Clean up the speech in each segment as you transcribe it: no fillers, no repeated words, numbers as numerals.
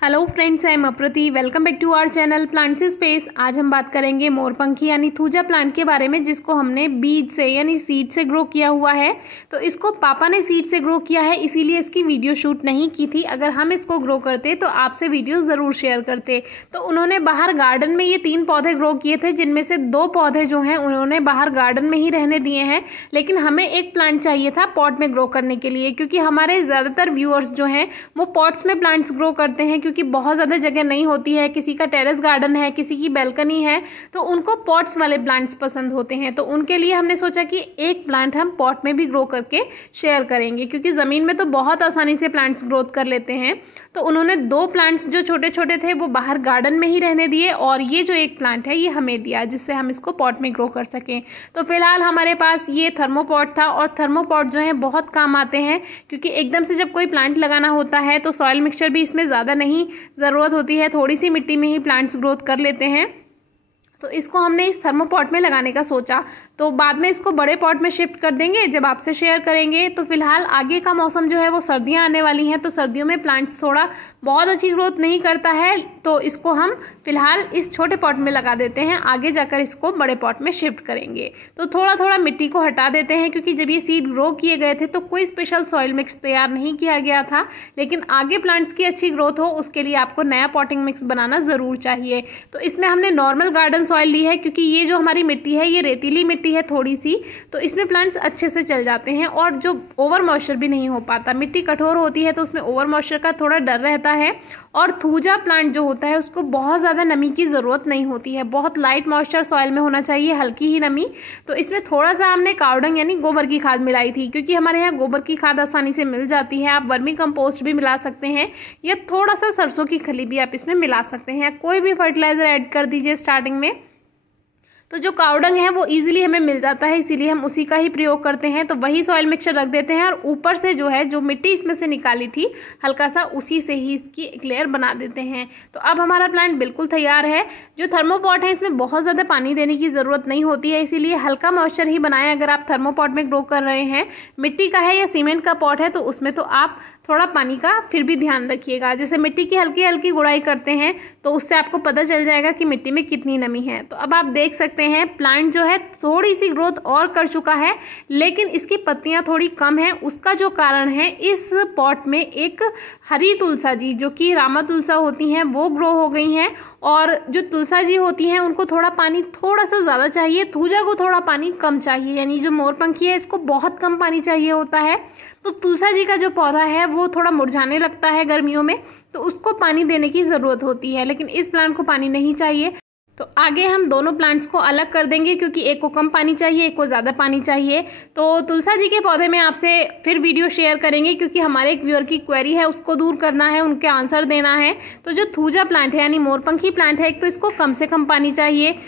Hello friends, I am Aprati. Welcome back to our channel plants space. आज हम बात करेंगे मोरपंखी यानी थूजा प्लांट के बारे में, जिसको हमने बीज से यानी सीड से ग्रो किया हुआ है। तो इसको पापा ने सीड से ग्रो किया है, इसीलिए इसकी वीडियो शूट नहीं की थी। अगर हम इसको ग्रो करते तो आपसे वीडियो ज़रूर शेयर करते। तो उन्होंने बाहर गार्डन में ये 3 पौधे ग्रो किए थे, जिनमें से 2 पौधे जो हैं उन्होंने बाहर गार्डन में ही रहने दिए हैं। लेकिन हमें एक प्लांट चाहिए था पॉट में ग्रो करने के लिए, क्योंकि हमारे ज़्यादातर व्यूअर्स जो हैं वो पॉट्स में प्लांट्स ग्रो करते हैं, क्योंकि बहुत ज़्यादा जगह नहीं होती है। किसी का टेरेस गार्डन है, किसी की बैल्कनी है, तो उनको पॉट्स वाले प्लांट्स पसंद होते हैं। तो उनके लिए हमने सोचा कि एक प्लांट हम पॉट में भी ग्रो करके शेयर करेंगे, क्योंकि ज़मीन में तो बहुत आसानी से प्लांट्स ग्रोथ कर लेते हैं। तो उन्होंने 2 प्लांट्स जो छोटे छोटे थे वो बाहर गार्डन में ही रहने दिए, और ये जो एक प्लांट है ये हमें दिया, जिससे हम इसको पॉट में ग्रो कर सकें। तो फिलहाल हमारे पास ये थर्मोपॉट था, और थर्मोपॉट जो है बहुत काम आते हैं, क्योंकि एकदम से जब कोई प्लांट लगाना होता है तो सॉइल मिक्सचर भी इसमें ज़्यादा नहीं ज़रूरत होती है, थोड़ी सी मिट्टी में ही प्लांट्स ग्रोथ कर लेते हैं। तो इसको हमने इस थर्मोपॉट में लगाने का सोचा। तो बाद में इसको बड़े पॉट में शिफ्ट कर देंगे जब आपसे शेयर करेंगे। तो फिलहाल आगे का मौसम जो है वो सर्दियां आने वाली हैं, तो सर्दियों में प्लांट्स थोड़ा बहुत अच्छी ग्रोथ नहीं करता है, तो इसको हम फिलहाल इस छोटे पॉट में लगा देते हैं। आगे जाकर इसको बड़े पॉट में शिफ्ट करेंगे। तो थोड़ा थोड़ा मिट्टी को हटा देते हैं, क्योंकि जब ये सीड ग्रो किए गए थे तो कोई स्पेशल सॉइल मिक्स तैयार नहीं किया गया था। लेकिन आगे प्लांट्स की अच्छी ग्रोथ हो उसके लिए आपको नया पॉटिंग मिक्स बनाना ज़रूर चाहिए। तो इसमें हमने नॉर्मल गार्डन सॉइल ली है, क्योंकि ये जो हमारी मिट्टी है ये रेतीली मिट्टी है थोड़ी सी, तो इसमें प्लांट्स अच्छे से चल जाते हैं, और जो ओवर मॉइस्चर भी नहीं हो पाता। मिट्टी कठोर होती है तो उसमें ओवर मॉइस्चर का थोड़ा डर रहता है। और थूजा प्लांट जो होता है उसको बहुत ज़्यादा नमी की ज़रूरत नहीं होती है, बहुत लाइट मॉइस्चर सॉइल में होना चाहिए, हल्की ही नमी। तो इसमें थोड़ा सा हमने कावडंग यानी गोबर की खाद मिलाई थी, क्योंकि हमारे यहाँ गोबर की खाद आसानी से मिल जाती है। आप वर्मी कंपोस्ट भी मिला सकते हैं, या थोड़ा सा सरसों की खली भी आप इसमें मिला सकते हैं। कोई भी फर्टिलाइजर ऐड कर दीजिए स्टार्टिंग में। तो जो कावडंग है वो इजीली हमें मिल जाता है, इसीलिए हम उसी का ही प्रयोग करते हैं। तो वही सॉइल मिक्सचर रख देते हैं, और ऊपर से जो है जो मिट्टी इसमें से निकाली थी हल्का सा उसी से ही इसकी एक लेयर बना देते हैं। तो अब हमारा प्लांट बिल्कुल तैयार है। जो थर्मोपॉट है इसमें बहुत ज़्यादा पानी देने की ज़रूरत नहीं होती है, इसीलिए हल्का मॉइस्चर ही बनाएं। अगर आप थर्मोपॉट में ग्रो कर रहे हैं, मिट्टी का है या सीमेंट का पॉट है, तो उसमें तो आप थोड़ा पानी का फिर भी ध्यान रखिएगा। जैसे मिट्टी की हल्की हल्की गुड़ाई करते हैं तो उससे आपको पता चल जाएगा कि मिट्टी में कितनी नमी है। तो अब आप देख सकते हैं प्लांट जो है थोड़ी सी ग्रोथ और कर चुका है, लेकिन इसकी पत्तियां थोड़ी कम है। उसका जो कारण है, इस पॉट में एक हरी तुलसा जी जो कि रामा तुलसा होती हैं वो ग्रो हो गई हैं, और जो तुलसा जी होती हैं उनको थोड़ा पानी थोड़ा सा ज़्यादा चाहिए, थूजा को थोड़ा पानी कम चाहिए। यानी जो मोरपंखी है इसको बहुत कम पानी चाहिए होता है। तो तुलसा जी का जो पौधा है वो थोड़ा मुरझाने लगता है गर्मियों में, तो उसको पानी देने की ज़रूरत होती है, लेकिन इस प्लांट को पानी नहीं चाहिए। तो आगे हम दोनों प्लांट्स को अलग कर देंगे, क्योंकि एक को कम पानी चाहिए, एक को ज़्यादा पानी चाहिए। तो तुलसा जी के पौधे में आपसे फिर वीडियो शेयर करेंगे, क्योंकि हमारे एक व्यूअर की क्वेरी है उसको दूर करना है, उनके आंसर देना है। तो जो थूजा प्लांट है यानी मोरपंखी प्लांट है, एक तो इसको कम से कम पानी चाहिए,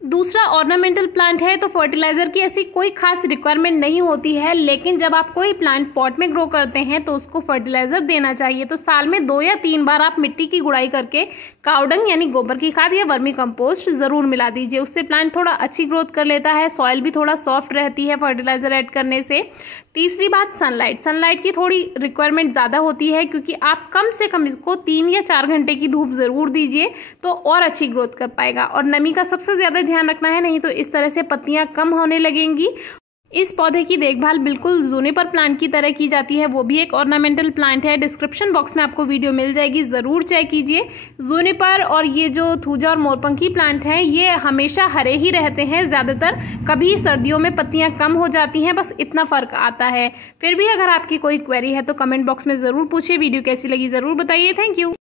दूसरा ऑर्नामेंटल प्लांट है तो फर्टिलाइजर की ऐसी कोई खास रिक्वायरमेंट नहीं होती है। लेकिन जब आप कोई प्लांट पॉट में ग्रो करते हैं तो उसको फर्टिलाइजर देना चाहिए। तो साल में 2 या 3 बार आप मिट्टी की गुड़ाई करके कावडंग यानी गोबर की खाद या वर्मी कंपोस्ट जरूर मिला दीजिए। उससे प्लांट थोड़ा अच्छी ग्रोथ कर लेता है, सॉइल भी थोड़ा सॉफ्ट रहती है फर्टिलाइजर ऐड करने से। तीसरी बात, सनलाइट की थोड़ी रिक्वायरमेंट ज़्यादा होती है, क्योंकि आप कम से कम इसको 3 या 4 घंटे की धूप ज़रूर दीजिए तो और अच्छी ग्रोथ कर पाएगा। और नमी का सबसे ज़्यादा ध्यान रखना है, नहीं तो इस तरह से पत्तियां कम होने लगेंगी। इस पौधे की देखभाल बिल्कुल जूनिपर प्लांट की तरह की जाती है, वो भी एक ऑर्नामेंटल प्लांट है। डिस्क्रिप्शन बॉक्स में आपको वीडियो मिल जाएगी, ज़रूर चेक कीजिए। जूनिपर और ये जो थूजा और मोरपंखी प्लांट हैं ये हमेशा हरे ही रहते हैं ज़्यादातर, कभी सर्दियों में पत्तियां कम हो जाती हैं, बस इतना फ़र्क आता है। फिर भी अगर आपकी कोई क्वेरी है तो कमेंट बॉक्स में ज़रूर पूछिए। वीडियो कैसी लगी ज़रूर बताइए। Thank you.